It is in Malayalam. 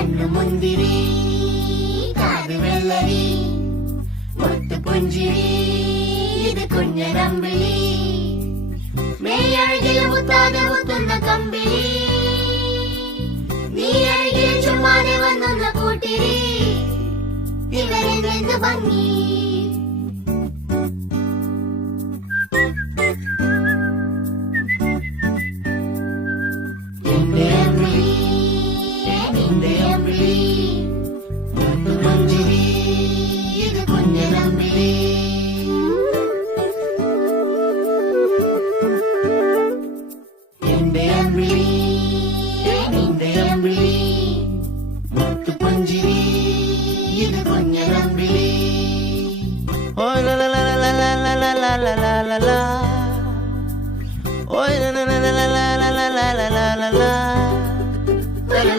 കണ്ണു മുന്തിരി കാത് വെള്ളരി മുത്തു പുഞ്ചിരി ഇത് കുഞ്ഞനമ്പിളി മേയഴകിൽ മുത്താതെ മുത്തുന്ന കമ്പിളി നീ അഴകിൽ ചുമ്മാതെ വന്നൊന്ന കൂട്ടിരി ഇവരെന്ത് ഭംഗി